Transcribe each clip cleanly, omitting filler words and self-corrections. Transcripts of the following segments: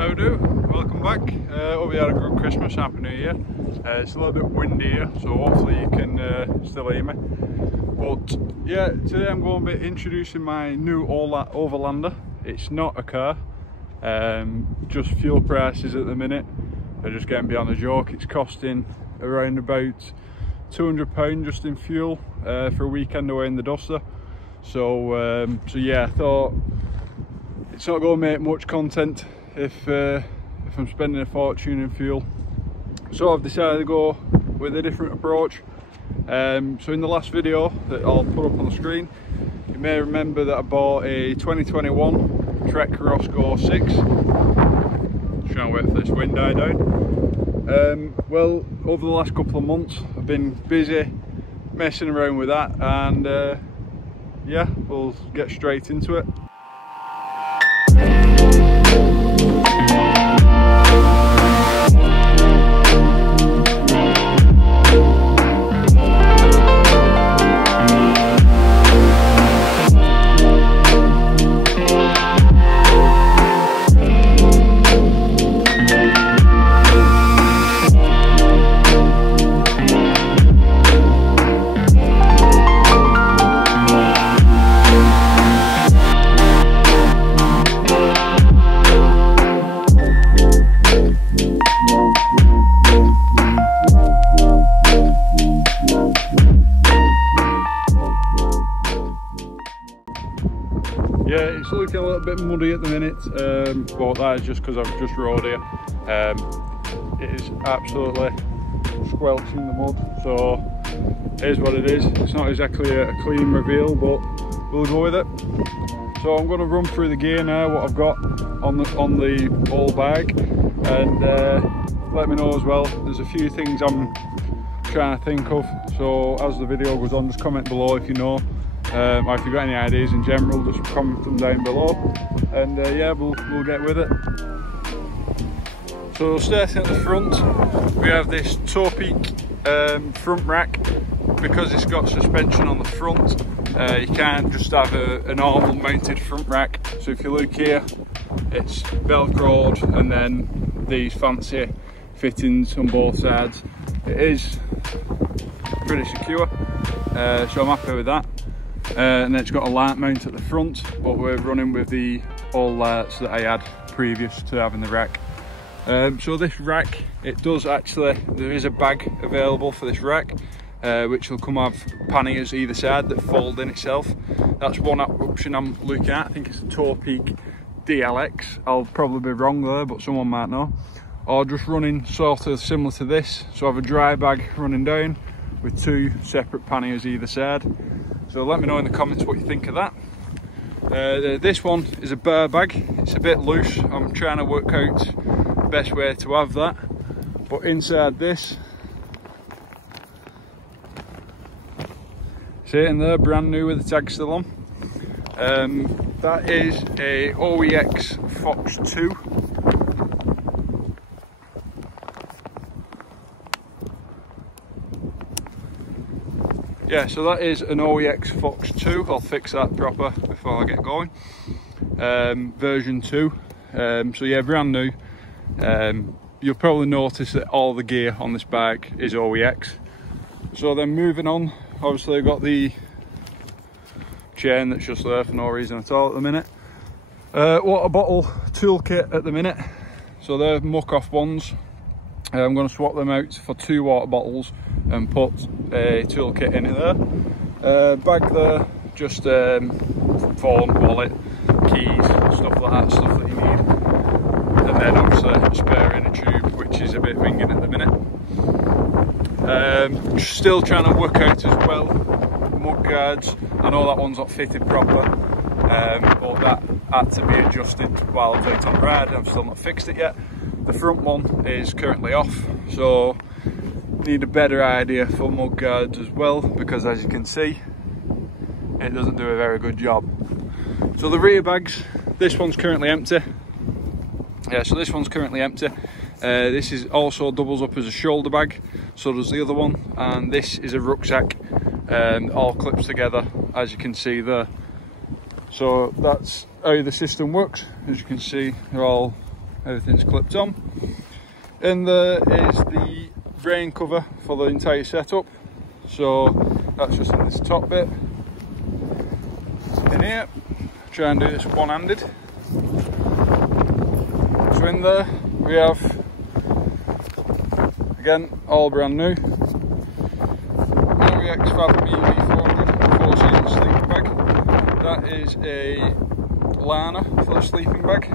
How do? Welcome back. Hope you had a good Christmas, Happy New Year. It's a little bit windy here, so hopefully you can still hear me. But yeah, today I'm going to be introducing my new overlander. It's not a car, just fuel prices at the minute are just getting beyond a joke. It's costing around about £200 just in fuel for a weekend away in the Duster. So yeah, I thought it's not going to make much content if I'm spending a fortune in fuel, so I've decided to go with a different approach. So in the last video that I'll put up on the screen, you may remember that I bought a 2021 Trek Roscoe 6. Just trying to wait for this wind to die down. Well, over the last couple of months I've been busy messing around with that, and yeah, we'll get straight into it. Yeah, it's looking a little bit muddy at the minute, but that is just because I've just rode here. It is absolutely squelching the mud, so it is what it is. It's not exactly a clean reveal, but we'll go with it. So I'm going to run through the gear now, what I've got on the whole bag, and let me know as well. There's a few things I'm trying to think of, so as the video goes on, just comment below if you know. Or if you've got any ideas in general, just comment them down below, and yeah, we'll get with it. So starting at the front, we have this toe peak front rack. Because it's got suspension on the front, you can't just have a normal mounted front rack. So if you look here, it's velcroed, and then these fancy fittings on both sides. It is pretty secure, so I'm happy with that. And then it's got a light mount at the front, but we're running with the all lights that I had previous to having the rack. So this rack, it does actually, there is a bag available for this rack, which will come have panniers either side that fold in itself. That's one option I'm looking at. I think it's a Toe Peak DLX. I'll probably be wrong there, but someone might know. Or just running sort of similar to this, so I have a dry bag running down with two separate panniers either side. So let me know in the comments what you think of that. This one is a bare bag. It's a bit loose. I'm trying to work out the best way to have that. But inside this, see it in there, brand new with the tag still on. That is a OEX Fox 2. Yeah, so that is an OEX Fox 2. I'll fix that proper before I get going. Version 2. So yeah, brand new. You'll probably notice that all the gear on this bike is OEX. So then moving on, obviously I've got the chain that's just there for no reason at all at the minute. Water bottle toolkit at the minute. So they're muck off ones. I'm going to swap them out for 2 water bottles and put a toolkit in there. Bag there, just phone, wallet, keys, stuff like that, stuff that you need. And then obviously a spare in a tube, which is a bit ringing at the minute. Still trying to work out as well mud guards. I know that one's not fitted proper, but that had to be adjusted while I was out on the ride. I've still not fixed it yet. The front one is currently off, so need a better idea for mud guards as well, because as you can see, it doesn't do a very good job. So the rear bags, this one's currently empty. Yeah, so this one's currently empty. This is also doubles up as a shoulder bag, so does the other one, and this is a rucksack, all clips together as you can see there. So that's how the system works. As you can see, they're all everything's clipped on. In there is the rain cover for the entire setup, so that's just in this top bit. In here, try and do this one-handed. So in there we have, again, all brand new, OEX Fathom EV400 4-season sleeping bag. That is a liner for the sleeping bag.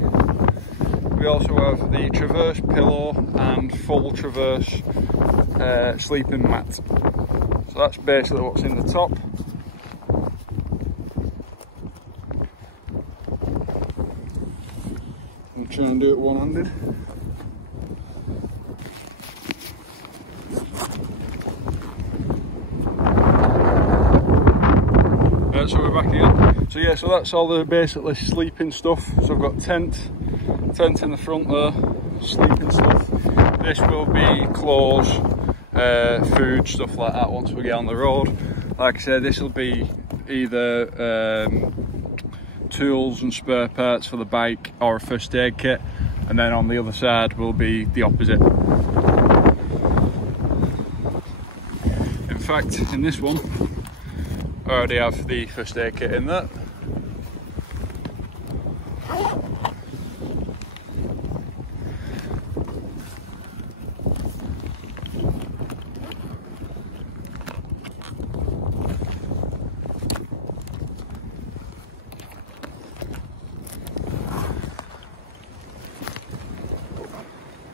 We also have the Traverse pillow and full Traverse sleeping mat. So that's basically what's in the top. I'm trying to do it one-handed. So we're back again. So yeah, so that's all the basically sleeping stuff. So I've got tent in the front there, sleeping stuff. This will be clothes, food, stuff like that once we get on the road. Like I said, this will be either tools and spare parts for the bike or a first aid kit, and then on the other side will be the opposite. In fact, in this one I already have the first aid kit in there.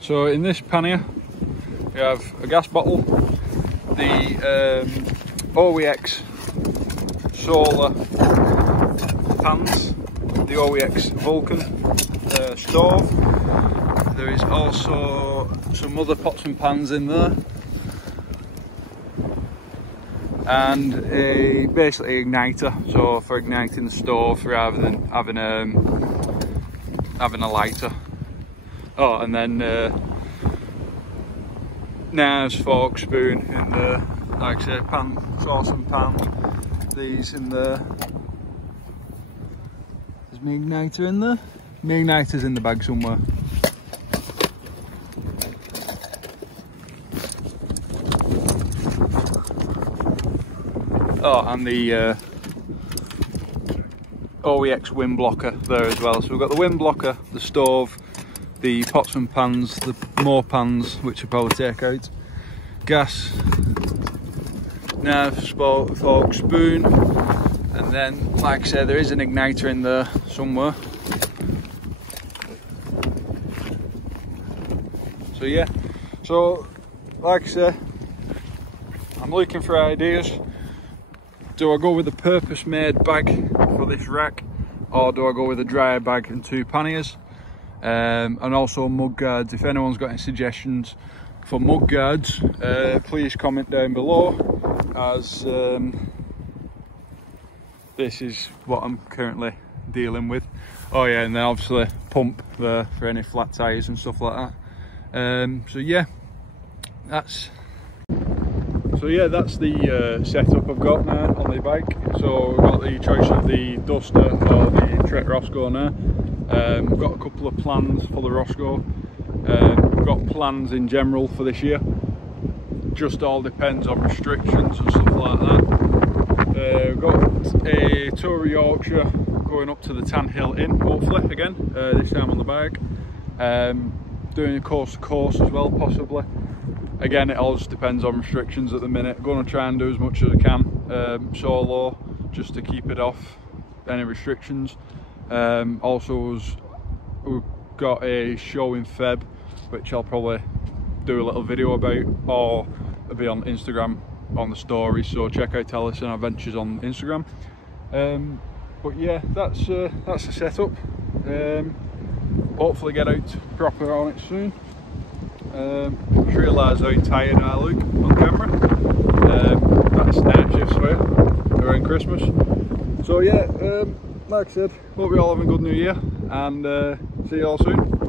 So in this pannier we have a gas bottle, the OEX solar pans, the OEX Vulcan stove. There is also some other pots and pans in there, and a basically igniter, so for igniting the stove rather than having a lighter. Oh, and then knives, fork, spoon in there, like I say, pan, sauce and pan. These in there. There's my igniter in there. My igniter's in the bag somewhere. Oh, and the OEX wind blocker there as well. So we've got the wind blocker, the stove, the pots and pans, the more pans, which I'll probably take out, gas, knife, fork, spoon, and then, like I said, there is an igniter in there somewhere. So yeah, so like I said, I'm looking for ideas. Do I go with a purpose-made bag for this rack, or do I go with a dryer bag and 2 panniers? And also mud guards. If anyone's got any suggestions for mud guards, please comment down below, as this is what I'm currently dealing with. Oh yeah, and then obviously pump there for any flat tires and stuff like that. So yeah, that's the setup I've got now on the bike. So we've got the choice of the Duster or the Trek Roscoe now. We've got a couple of plans for the Roscoe. We've got plans in general for this year. Just all depends on restrictions and stuff like that. We've got a tour of Yorkshire going up to the Tan Hill Inn, hopefully again, this time on the bike. Doing a coast to coast as well, possibly. Again, it all just depends on restrictions at the minute. I'm going to try and do as much as I can solo, just to keep it off any restrictions. Also, we've got a show in Feb, which I'll probably do a little video about, or it'll be on Instagram on the stories, so check out Alice and Adventures on Instagram. But yeah, that's the setup. Hopefully get out proper on it soon. Just realised how tired I look on camera. That's night shifts for you around Christmas. So yeah, like I said, hope you all have a good new year, and see you all soon.